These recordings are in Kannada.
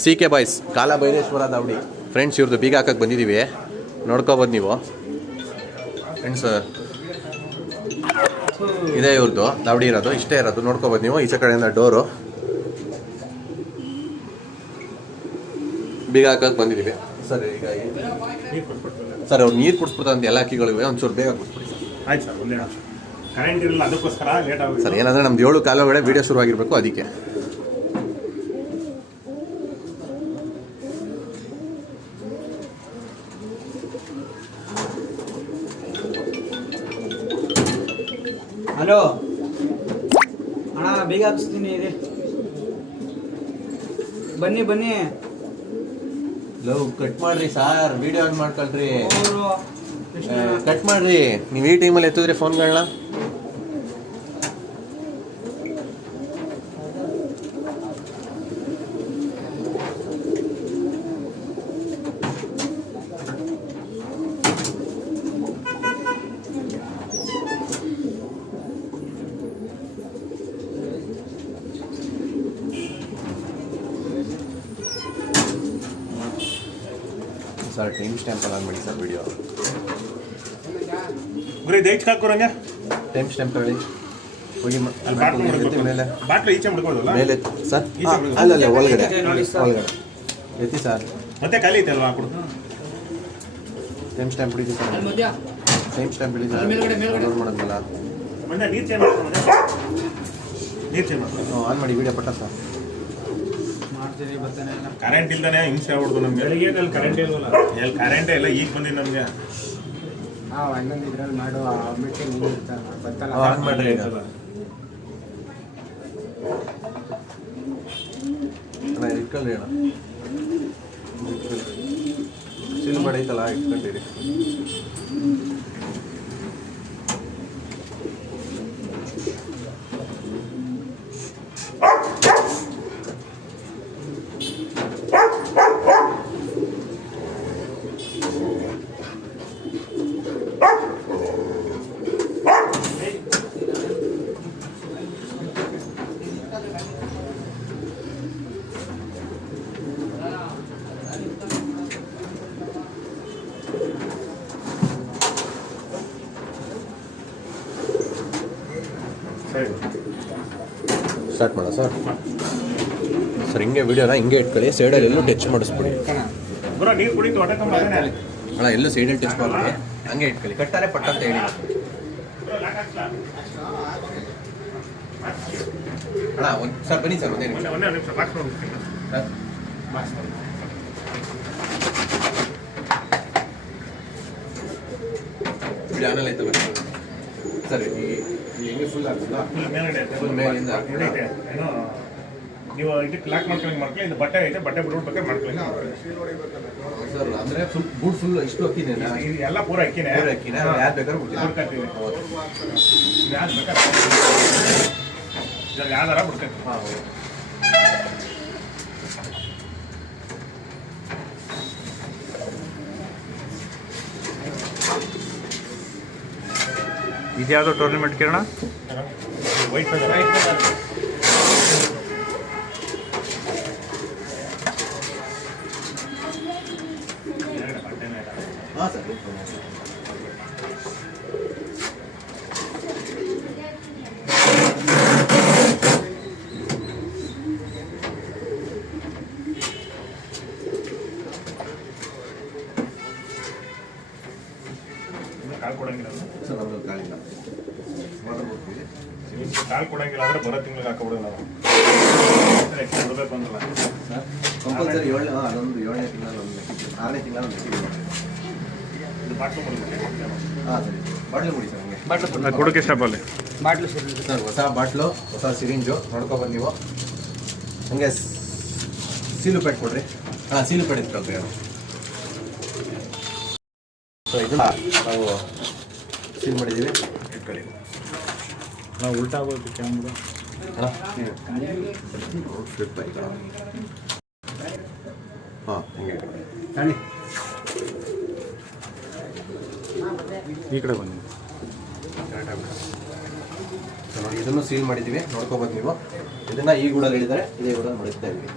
CK ಬಾಯ್ಸ್ ಕಾಲಭೈರೇಶ್ವರ ದಾವಡಿ ಫ್ರೆಂಡ್ಸ್, ಇವ್ರದ್ದು ಬೀಗ ಹಾಕಕ್ಕೆ ಬಂದಿದ್ದೀವಿ, ನೋಡ್ಕೋಬೋದು ನೀವು ಫ್ರೆಂಡ್ಸ್. ಇದೇ ಇವ್ರದ್ದು ದಾವಡಿ ಇರೋದು, ಇಷ್ಟೇ ಇರೋದು, ನೋಡ್ಕೋಬೋದು ನೀವು. ಈಚೆ ಕಡೆಯಿಂದ ಡೋರು ಬೀಗ ಹಾಕಕ್ಕೆ ಬಂದಿದ್ದೀವಿ ಸರ್. ಈಗ ಸರ್ ಅವ್ರು ನೀರು ಕುಡಿಸ್ಬಿಡ್ತಾರೆ ಎಲ್ಲ ಅಕ್ಕಿಗಳಿವೆ, ಒಂಚೂರು ಬೇಗ ಕುಡಿಸ್ಬಿಡಿ ಸರ್. ಆಯ್ತು ಸರ್, ಒಂದೇ ಕರೆಂಟ್ ಇರಲ್ಲ, ಅದಕ್ಕೋಸ್ಕರ ಲೇಟ್ ಆಗುತ್ತೆ ಸರ್. ಏನಂದರೆ ನಮ್ದು 7 ಕಾಲ ಒಳಗಡೆ ವೀಡಿಯೋ ಶುರುವಾಗಿರಬೇಕು, ಅದಕ್ಕೆ. ಹಲೋ ಅಣ್ಣ, ಬೇಗ ಹಾಕಿಸ್ತೀನಿ ಇದೆ, ಬನ್ನಿ ಬನ್ನಿ. ಲವ್ ಕಟ್ ಮಾಡ್ರಿ ಸಾರ್, ವಿಡಿಯೋ ಆನ್ ಮಾಡ್ಕೊಳ್ರಿ, ಕಟ್ ಮಾಡ್ರಿ. ನೀವು ಈ ಟೈಮಲ್ಲಿ ಎತ್ತಿದ್ರಿ ಫೋನ್ಗಳನ್ನ. ಸರ್ ಟೈಮ್ ಸ್ಟ್ಯಾಂಪ್ ಆನ್ ಮಾಡಿ ಸರ್ ವಿಡಿಯೋ. ಗುರು ಇದು ಹೆಚ್ಚು ಹಾಕೋರಂಗೆ ಟೈಮ್ ಸ್ಟ್ಯಾಂಪ್ ಹೇಳಿ ಹೋಗಿ ಮೇಲೆ ಬಾಟ್ಲು ಈಚೆ ಮುಡ್ಕೊಳ್ಳೋಲ್ಲ ಮೇಲೆ ಸರ್. ಅಲ್ಲಲ್ಲ ಒಳಗಡೆ ಎತ್ತಿ ಸರ್. ಮತ್ತೆ ಖಾಲಿ ಐತೆ ಅಲ್ವಾ ಹಾಕೊಡು. ಟೈಮ್ ಸ್ಟ್ಯಾಂಪ್ ಹಿಡಿದು ಸರ್, ಟೈಮ್ ಸ್ಟ್ಯಾಂಪ್ ಹಿಡಿದು ಸರ್. ಮಾಡೋದಲ್ಲ ಮಂಜ ನೀರು ಚೇಂಜ್ ಮಾಡ್ಕೊಂಡು ನೀರು ಚೇಂಜ್ ಮಾಡ್ಕೊಂಡು ಆನ್ ಮಾಡಿ ವಿಡಿಯೋ ಪಟ್ಟ ಸರ್. ಕರೆಂಟ್ ಇಲ್ದಾನೆ ಹಿಂಸೆ ಆಗ್ಬಿಡ್ತು ನಮ್ಗೆ. ಅಲ್ಲಿ ಕರೆಂಟ್ ಇಲ್ವಲ್ಲ, ಎಲ್ಲಿ ಕರೆಂಟೇ ಇಲ್ಲ, ಈಗ ಬಂದಿದ್ದು ನಮಗೆ. ಇನ್ನೊಂದು ಇದ್ರಲ್ಲಿ ಮಾಡು, ಆನ್ ಮಾಡ್ರಿ. ಅಣ್ಣ ಇಟ್ಕೊಳ್ರಿ, ಅಣ್ಣ ಸೀಲ್ ಮಾಡೈತಲ್ಲ, ಇಟ್ಕೊಂಡಿರಿ. ಸ್ಟಾರ್ಟ್ ಮಾಡ ಸರ್. ಸರ್ ಹಿಂಗೆ ವಿಡಿಯೋನ ಹಿಂಗೆ ಇಟ್ಕೊಳ್ಳಿ, ಸೈಡಲ್ಲಿ ಎಲ್ಲೂ ಟಚ್ ಮಾಡಿಸ್ಬಿಡಿ. ಗುರು ನೀರು ಕುಡಿತು ಹೊಟ್ಟೆ ತುಂಬ ಅಣ್ಣ ಎಲ್ಲೂ ಸೈಡಲ್ಲಿ ಟಚ್ ಮಾಡ್ಬಿಡಿ, ಹಂಗೆ ಇಟ್ಕೊಳ್ಳಿ. ಕಟ್ಟಾರೆ ಪಟ್ಟ ಅಂತ ಹೇಳಿ ಅಣ್ಣ. ಸರ್ ಬನ್ನಿ ಸರ್, ಒಂದೇ ನಿಮಿಷ ಬಾಕ್ಸ್ ಸರ್. ವಿಡಿಯೋ ಆನಲ್ಲ ಐತೆ ಬನ್ನಿ ಸರ್. ಹೆಂಗೆ ಫುಲ್ ಆಗ್ತದಾ? ಫುಲ್ ಮೇಲಿಂದ ಏನೋ ನೀವು ಇದಕ್ಕೆ ಲಾಕ್ ಮಾಡ್ಕೊಳ್ಳಿ. ಇದು ಬಟ್ಟೆ ಐತೆ, ಬಟ್ಟೆ ಬಿಡ್ಬೇಕಾದ್ರೆ ಮಾಡ್ಕೊಳ್ಳಿ ಸರ್. ಅಂದರೆ ಫುಲ್ ಬೂಟ್ ಫುಲ್ ಇಷ್ಟು ಅಕ್ಕಿದೆ, ಎಲ್ಲ ಪೂರ ಅಕ್ಕಿನೇ. ಅಕ್ಕಿನ ಯಾರು ಬೇಕಾದ್ರೂ ಬಿಡ್ತೀವಿ, ಯಾರು ಬೇಕಾದ್ರೆ ಯಾವ್ದಾರ ಬಿಡ್ತೈತೆ. ಹಾಂ ಹೌದು. ಇದ್ಯಾವುದೋ ಟೂರ್ನಮೆಂಟ್ ಕಿರಣ? ವೈಟ್ ಹಾಂ ಸರ್. ಕಾಳು ಕೊಡಂಗಿಲ್ಲ ಸರ್ ನಮ್ಮದು ಕಾಲಿಲ್ಲ, ಮಾತ್ರ ಹೋಗ್ತೀವಿ. ಕಾಳು ಕೊಡಂಗಿಲ್ಲ ಅಂದರೆ ಬರೋ ತಿಂಗಳಿಗೆ ಹಾಕೋಬಿಡೋದು ನಾವು. ಎಕ್ಸ್ಟ್ರಾ ಬಿಡಬೇಕು ಅಂದ್ರಲ್ಲ ಸರ್. ಕಂಪಲ್ಸರಿ ಅದೊಂದು 7ನೇ ತಿಂಗಳಲ್ಲಿ ಒಂದು 6ನೇ ತಿಂಗಳಲ್ಲಿ ಒಂದು ಇದು ಬಾಟ್ಲು ಕೊಡಬೇಕು. ಹಾಂ ಸರಿ, ಬಾಟ್ಲು ಕೊಡಿ ಸರ್. ನಮಗೆ ಬಾಟ್ಲು ಕೊಡೋಕೆ ಸ್ಟಾಪಲ್ಲಿ ಬಾಟ್ಲು ಸರ್. ಹೊಸ ಬಾಟ್ಲು, ಹೊಸ ಸಿರಿಂಜು, ನೋಡ್ಕೊಬಂದು ನೀವು. ಹಂಗೆ ಸೀಲು ಪ್ಯಾಡ್ ಕೊಡ್ರಿ. ಹಾಂ ಸೀಲು ಪ್ಯಾಡ್ ಇಟ್ಕೊಳ್ರಿ. ಸೊ ಇದನ್ನ ನಾವು ಸೀಲ್ ಮಾಡಿದ್ದೀವಿ, ಇಟ್ಕೊಳ್ಳಿ. ನಾವು ಉಲ್ಟಾ ಆಗೋದು ಕ್ಯಾಮ್ರಾ. ಫ್ಲಿಪ್ ಆಯ್ತಾ? ಹಾಂ ಹಿಂಗೆ ಈ ಕಡೆ ಬನ್ನಿ. ಸೊ ನೋಡಿ, ಇದನ್ನು ಸೀಲ್ ಮಾಡಿದ್ದೀವಿ, ನೋಡ್ಕೊಬೋದು ನೀವು. ಇದನ್ನು ಈ ಗೂಡಲ್ಲಿ ಹೇಳಿದ್ದಾರೆ, ಇದೇ ಗೂಡಲ್ಲಿ ಮಾಡಿಸ್ತಾ ಇದ್ದೀವಿ.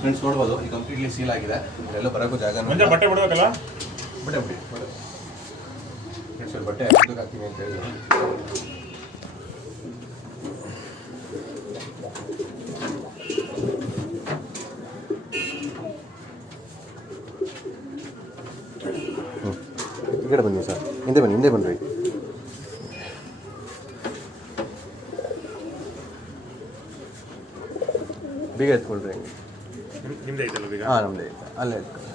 ಫ್ರೆಂಡ್ಸ್ ನೋಡ್ಬೋದು ಈ ಕಂಪ್ಲೀಟ್ಲಿ ಸೀಲ್ ಆಗಿದೆ, ಎಲ್ಲೋ ಬರೋಕ್ಕೂ ಜಾಗ ಮಂಜ ಬಟ್ಟೆ ಬಿಡ್ಬೇಕಲ್ಲ. ಬಟ್ಟೆ ಬಿಡಿ ಫ್ರೆಂಡ್ಸ್, ಬಟ್ಟೆ ಹಾಕ್ಬೇಕು ಹಾಕ್ತೀನಿ ಅಂತ ಹೇಳಿದ್ರು. ಈ ಕಡೆ ಬನ್ನಿ ಸರ್, ಹಿಂದೆ ಬನ್ನಿರಿ. ಬೀಗ ಎತ್ಕೊಳ್ರಿ ಹಂಗೆ. ನಿಮ್ದೇ ಐತಲ್ಲ ಈಗ? ಹಾಂ ನಮ್ಮದೇ ಐತೆ, ಅಲ್ಲೇ ಎತ್ಕೊಳ್ಳಿ.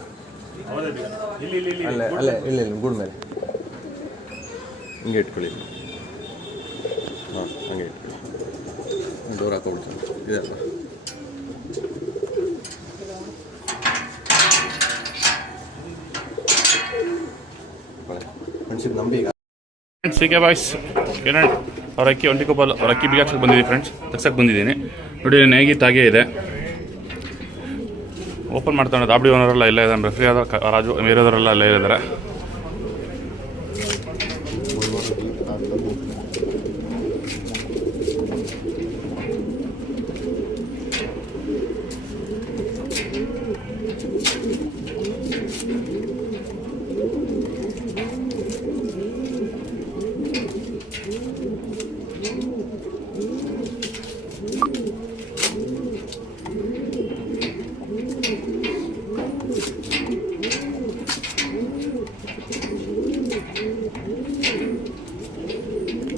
ಹೌದಾ ಬೀಗ? ಇಲ್ಲಿ ಅಲ್ಲೇ ಗೂಡ್ ಮೇಲೆ ಹಿಂಗೆ ಇಟ್ಕೊಳ್ಳಿ. ಹಾಂ ಹಂಗೆ ಇಟ್ಕೊಳ್ಳಿ. ಡೋರ್ ಹಾಕೋಬಿಡ್ತೀನಿ ಇದೆಲ್ಲ. ಫ್ರೆಂಡ್ಶಿಪ್ ನಂಬಿ ಈಗ ಕೆ ಬಾಯ್ಸ್ ಕಿರಣ್ ಅವ್ರ ಅಕ್ಕಿ ಒಂಟಿಕೊಬ್ಬಲ್ ಅವ್ರ ಅಕ್ಕಿ ಬಿಗಾಕ್ಸಕ್ಕೆ ಬಂದಿದ್ದೀವಿ ಫ್ರೆಂಡ್ಸ್, ತಗ್ಸಕ್ಕೆ ಬಂದಿದ್ದೀನಿ ನೋಡಿ. ನೇಗಿತ್ತು ಹಾಗೇ ಇದೆ, ಓಪನ್ ಮಾಡ್ತಾನೆ. ದಾಬಡಿ ಓನರೆಲ್ಲ ಇಲ್ಲೇ ಇದ್ದಾನೆ, ರೆಫ್ರಿ ಆದ ರಾಜು ಬೇರೆಯವರೆಲ್ಲ ಇಲ್ಲೇ ಇದ್ದಾರೆ.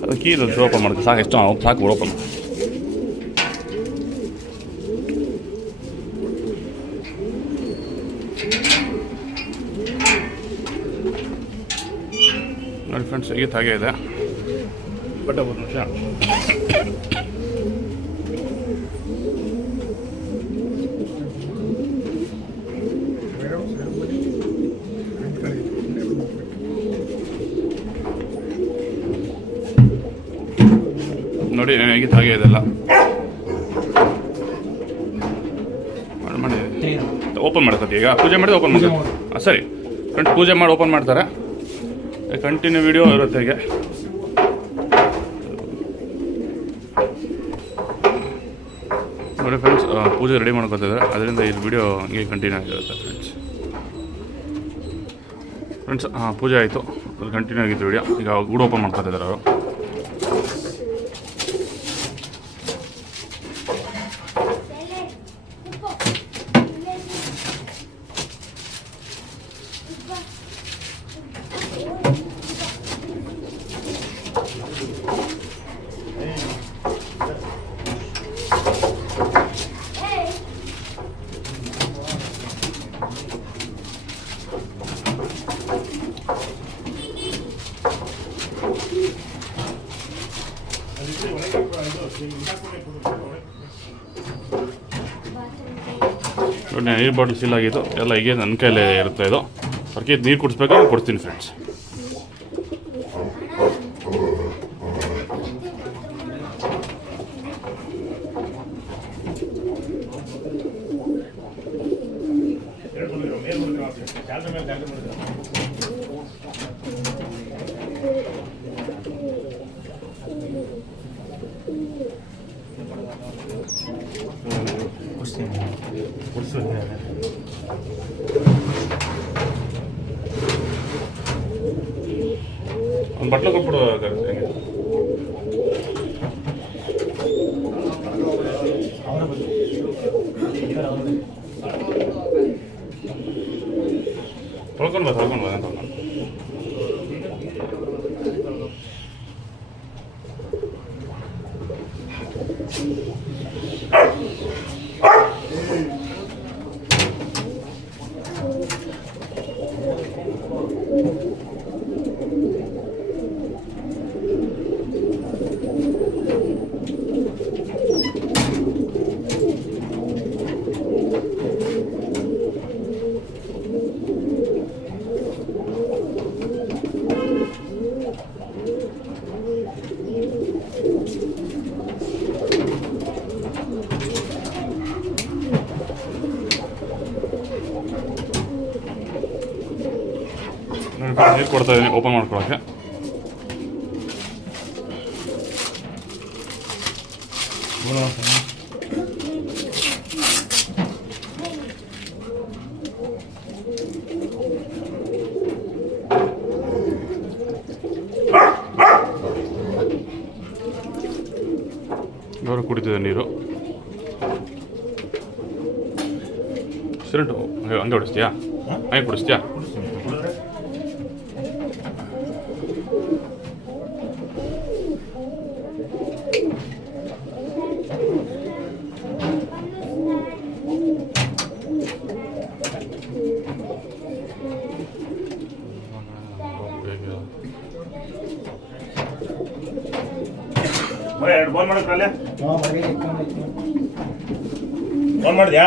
ಅದಕ್ಕೆ ಇದು ಓಪನ್ ಮಾಡುತ್ತೆ ಸಾಕು, ಎಷ್ಟು ಸಾಕು ಓಪನ್. ನೋಡಿ ಫ್ರೆಂಡ್ಸ್, ಈಗಿತ್ತು ಹಾಗೆ ಇದೆ. ಬಟ್ಟೆ ಒಂದು ನಿಮಿಷ. ನೋಡಿ ಹೇಗಿತ್ತು ಹಾಗೆ ಇದೆಲ್ಲ ಮಾಡಿ ಓಪನ್ ಮಾಡ್ತಾರೆ. ಈಗ ಪೂಜೆ ಮಾಡಿದ್ರೆ ಓಪನ್ ಮಾಡ್ತಾರೆ. ಸರಿ ಫ್ರೆಂಡ್ಸ್, ಪೂಜೆ ಮಾಡಿ ಓಪನ್ ಮಾಡ್ತಾರೆ. ಕಂಟಿನ್ಯೂ ವಿಡಿಯೋ ಇರುತ್ತೆ ಹೀಗೆ. ನೋಡಿ ಫ್ರೆಂಡ್ಸ್, ಪೂಜೆ ರೆಡಿ ಮಾಡ್ಕೊತಿದ್ದಾರೆ, ಅದರಿಂದ ಈ ವಿಡಿಯೋ ಹೀಗೆ ಕಂಟಿನ್ಯೂ ಆಗಿರುತ್ತೆ ಫ್ರೆಂಡ್ಸ್. ಪೂಜೆ ಆಯಿತು, ಅದು ಕಂಟಿನ್ಯೂ ಆಗಿತ್ತು ವಿಡಿಯೋ. ಈಗ ಗೂಡು ಓಪನ್ ಮಾಡ್ಕೊತಿದ್ದಾರೆ ಅವರು. ನೋಡಿ ನೀರು ಬಾಟ್ಲ್ ಸೀಲ್ ಆಗಿತ್ತು ಎಲ್ಲ. ಹೀಗೆ ನನ್ನ ಕೈಲೇ ಇರುತ್ತೆ ಇದು. ಅದಕ್ಕೆ ನೀರು ಕುಡಿಸ್ಬೇಕಾದ್ರೆ ಕೊಡ್ತೀನಿ ಫ್ರೆಂಡ್ಸ್. ಒಂದು ಬಟ್ಲು ಕೊಟ್ಬಿಡು. ತೊಳ್ಕೊಂಡು ಬಾ. ನೀರು ಕೊಡ್ತಾ ಇದ್ದೀನಿ ಓಪನ್ ಮಾಡ್ಕೊಳ್ಳೋಕ್ಕೆ. ಇವರು ಕುಡಿತಿದೆ ನೀರು. ಸಿರಂಟು ಹಂಗೆ ಹೊಡಿಸ್ತೀಯಾ? ಹಂಗೆ ಕುಡಿಸ್ತೀಯಾ? ಎರಡು ಬಾಲ್ ಮಾಡಿದ್ರಲ್ಲೇ ಬಾಲ್ ಮಾಡಿದ್ಯಾ?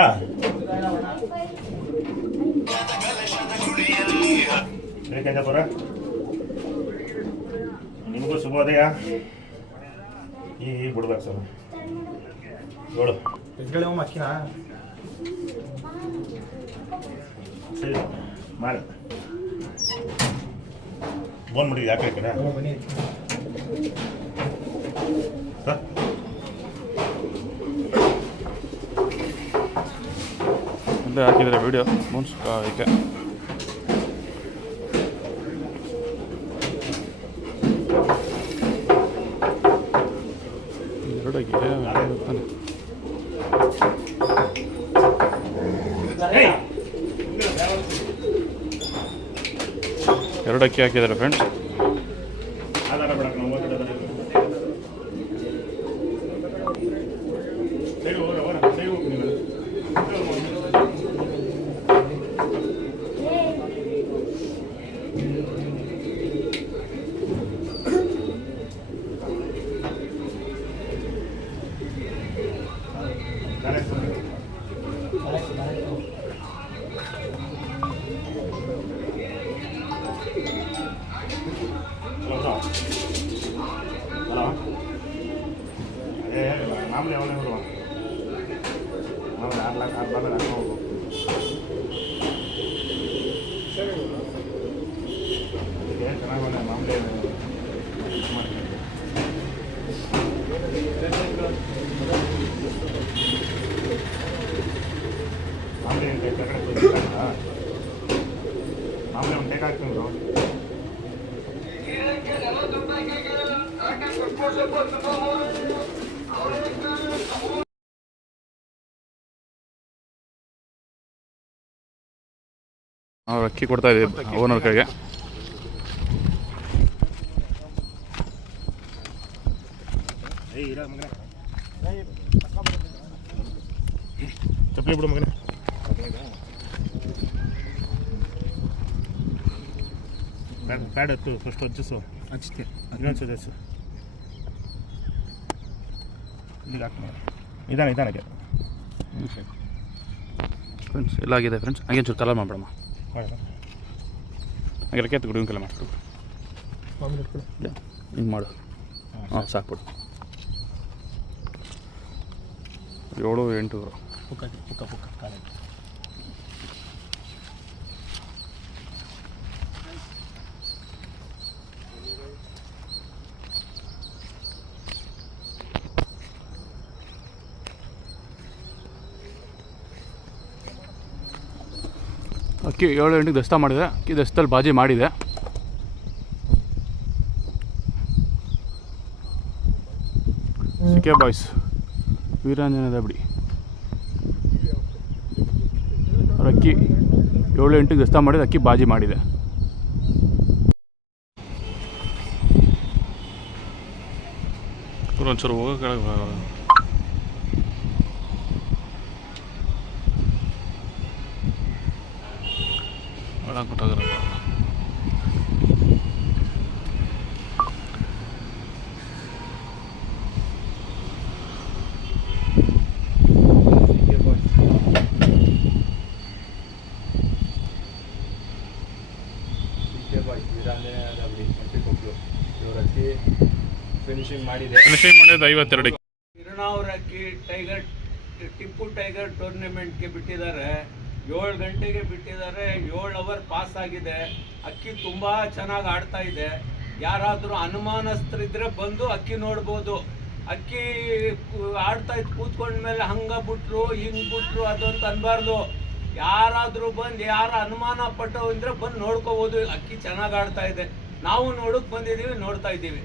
ಬೇಕಂಜಪುರ ನಿಮಗೂ ಶುಭೋದಯ. ಈಗ ಬಿಡ್ಬೇಕು ಸರ್ ಹೇಳು ಅಕ್ಕಿನ ಸರಿ ಮಾಡಿ ಫೋನ್ ಮಾಡಿದ್ವಿ ಯಾಕೆ ಕಡೆ ಸರ್ ಮುಂದೆ ಹಾಕಿದರೆ ವಿಡಿಯೋ ಮುನ್ಸ್ಕಾಯ್ಕೆ ಎರಡಾಗಿ ತಾನೆ. ಎರಡು ಅಕ್ಕಿ ಹಾಕಿದ್ದಾರೆ ಫ್ರೆಂಡ್ಸ್. ಆಧಾರ ಬೇಡ ಸರಿ ಹೋಗ್ರ ಸರಿ ಹೋಗಿ ನೀವು ಹಲೋ ಅದೇ ಮಾಮೂಲಿ ಅವನೇ ಬರುವ ಮಾಮೂಲಿ 6 ಲಕ್ಷ 6 ಬಾಲ್ ಹಾಕೋದು ಚೆನ್ನಾಗಿ ಬಂದ ಮಾಮೂಲಿ ಮಾಮೂಲಿ ಮಾಮೂಲಿ ಒಂದು ಟೇಕ್ ಹಾಕ್ತೀನಿ ಬ್ರೋ. ಅವ್ರು ಅಕ್ಕಿ ಕೊಡ್ತಾ ಇದ್ದೀವಿ ಓನರ್ ಕೈಗೆ. ಚಪ್ಪಲಿ ಬಿಡು ಮಗನೇ. ಪ್ಯಾಡ್ ಎತ್ತು ಫಸ್ಟ್ ಹಚ್ಚಿಸು ಹಚ್ತೆ ಇನ್ನೊಂದ್ಸತಿ ಹಚ್ಚು ಇಲ್ಲಿಗೆ ಹಾಕ್ತೀನಿ ನಿಧಾನಕ್ಕೆ ಫ್ರೆಂಡ್ಸ್ ಎಲ್ಲ ಆಗಿದೆ ಫ್ರೆಂಡ್ಸ್. ಹಂಗೆ ಚೂರು ಕಲರ್ ಮಾಡ್ಬಿಡಮ್ಮ. ಹಾಗೆ ರೆಕ್ಕೆ ಎತ್ತು ಗುಡಿ ಕಲ ಮಾಡ್ಬಿಡು. ಹಿಂಗೆ ಮಾಡು. ಹಾಂ ಸಾಕ್ಬಿಡು. 7-8 ಪುಕ್ಕ ಕಾಲೇಜ್ ಅಕ್ಕಿ 7-8 ದಸ್ತಾ ಮಾಡಿದೆ. ಅಕ್ಕಿ ದಸ್ತಲ್ಲಿ ಬಾಜಿ ಮಾಡಿದೆ. ಸಿಕೆ ಬಾಯ್ಸ್ ವೀರಾಂಜನೇಯ ಬಿಡಿ ಅವ್ರ ಅಕ್ಕಿ 7-8 ದಸ್ತಾ ಮಾಡಿದೆ. ಅಕ್ಕಿ ಬಾಜಿ ಮಾಡಿದೆ. ಒಂಚೂರು ಹೋಗೋಕೆ ಒಳಗೆ ಕೊಟ್ಟಾಗ್ರಪ್ಪ. ಫಿನಿಶಿಂಗ್ ಮಾಡಿದೆ. ಫಿನಿಶಿಂಗ್ ಮಾಡಿದ್ದು 52. ಕಿರಣಾವರ ಅಕ್ಕಿ ಟಿಪ್ಪು ಟೈಗರ್ ಟೂರ್ನಮೆಂಟ್ಗೆ ಬಿಟ್ಟಿದ್ದಾರೆ. 7 ಗಂಟೆಗೆ ಬಿಟ್ಟಿದ್ದಾರೆ. 7 ಅವರ್ ಪಾಸ್ ಆಗಿದೆ. ಅಕ್ಕಿ ತುಂಬ ಚೆನ್ನಾಗಿ ಆಡ್ತಾ ಇದೆ. ಯಾರಾದರೂ ಅನುಮಾನಸ್ಥರಿದ್ರೆ ಬಂದು ಅಕ್ಕಿ ನೋಡ್ಬೋದು. ಅಕ್ಕಿ ಆಡ್ತಾ ಇತ್ತು ಕೂತ್ಕೊಂಡ್ಮೇಲೆ ಹಂಗೆ ಬಿಟ್ರು ಹಿಂಗೆ ಬಿಟ್ರು ಅದು ಅಂತ ಅನ್ಬಾರ್ದು. ಯಾರಾದರೂ ಬಂದು ಯಾರು ಅನುಮಾನ ಪಟ್ಟು ಅಂದರೆ ಬಂದು ನೋಡ್ಕೋಬೋದು. ಅಕ್ಕಿ ಚೆನ್ನಾಗಿ ಆಡ್ತಾ ಇದೆ. ನಾವು ನೋಡೋಕೆ ಬಂದಿದ್ದೀವಿ, ನೋಡ್ತಾ ಇದ್ದೀವಿ.